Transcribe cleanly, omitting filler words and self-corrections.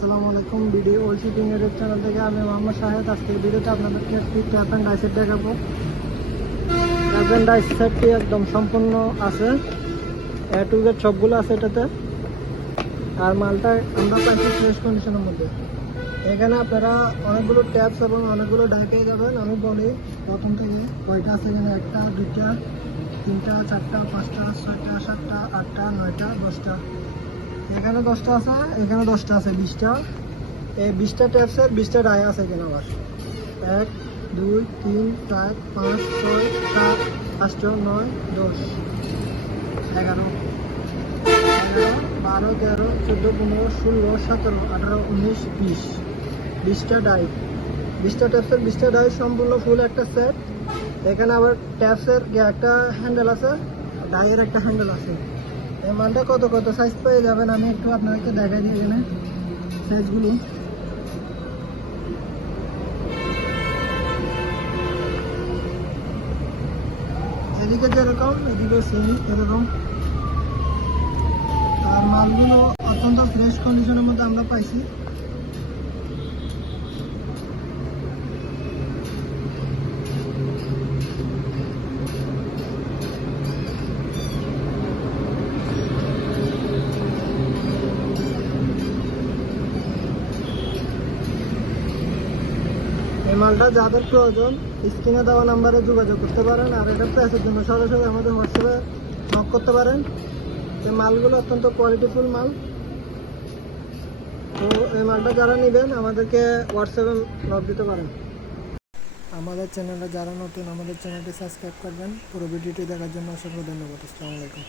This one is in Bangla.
আসসালামু আলাইকুম। ভিডিও ওল শিপিং এর চ্যানেল থেকে আমি মোহাম্মদ শাহেদ। আজকের ভিডিওতে আপনাদেরকে একটি ট্যাপ অ্যান্ড ডাই সেট দেখাবো। ট্যাপ অ্যান্ড ডাই সেটটি একদম সম্পূর্ণ আছে, এ টু জেড সবগুলো আছে এটাতে। আর মালটা আমরা পাইছি ফ্রেশ কন্ডিশনের মধ্যে। এখানে আপনারা অনেকগুলো ট্যাপস এবং অনেকগুলো ডাই পেয়ে যাবেন। আমি বলি প্রথম থেকে কয়টা আছে এখানে: 1টা 2টা 3টা 4টা 5টা 6টা 7টা 8টা 9টা 10টা। এখানে 10টা আছে, এখানে 10টা আছে, 20টা। এই 20টা ট্যাপসের 20টা ডাই আছে এখানে আবার। 1 2 3 4 5 6 7 8 9 10 11 12 13 14 15 16 17 18 19 20। 20টা ডাই, 20টা ট্যাপসের 20টা ডাই সম্পূর্ণ ফুল একটা সেট। এখানে আবার ট্যাপসের একটা হ্যান্ডেল আছে, ডাইয়ের একটা হ্যান্ডেল আছে। এই মালটা কত কত সাইজ পেয়ে যাবেন আমি একটু আপনাদেরকে দেখাই দিই। এখানে সাইজগুলো এদিকে যেরকম এদিকে সেম এরকম। আর মালগুলো অত্যন্ত ফ্রেশ কন্ডিশনের মধ্যে আমরা পাইছি। এই মালটা যাদের প্রয়োজন স্ক্রিনে দেওয়া নাম্বারে যোগাযোগ করতে পারেন। আর এটা প্রাইসের জন্য সরাসরি আমাদের হোয়াটসঅ্যাপে নক করতে পারেন। এই মালগুলো অত্যন্ত কোয়ালিটিফুল মাল। তো এই মালটা যারা নেবেন আমাদেরকে হোয়াটসঅ্যাপে নক দিতে পারেন। আমাদের চ্যানেলে যারা নতুন, আমাদের চ্যানেলটি সাবস্ক্রাইব করবেন। পুরো ভিডিওটি দেখার জন্য অসংখ্য ধন্যবাদ। আসসালামু আলাইকুম।